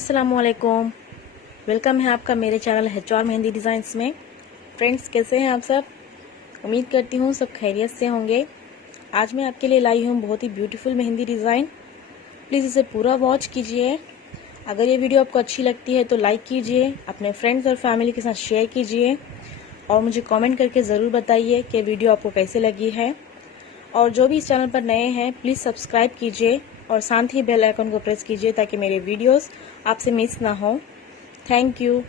अस्सलामुअलैकुम, वेलकम है आपका मेरे चैनल HR मेहंदी डिज़ाइंस में। फ्रेंड्स, कैसे हैं आप सब? उम्मीद करती हूँ सब खैरियत से होंगे। आज मैं आपके लिए लाई हूँ बहुत ही ब्यूटीफुल मेहंदी डिज़ाइन। प्लीज़ इसे पूरा वॉच कीजिए। अगर ये वीडियो आपको अच्छी लगती है तो लाइक कीजिए, अपने फ्रेंड्स और फैमिली के साथ शेयर कीजिए और मुझे कमेंट करके ज़रूर बताइए कि वीडियो आपको कैसे लगी है। और जो भी इस चैनल पर नए हैं प्लीज़ सब्सक्राइब कीजिए और साथ ही बेल आइकन को प्रेस कीजिए ताकि मेरे वीडियोस आपसे मिस ना हो। Thank you.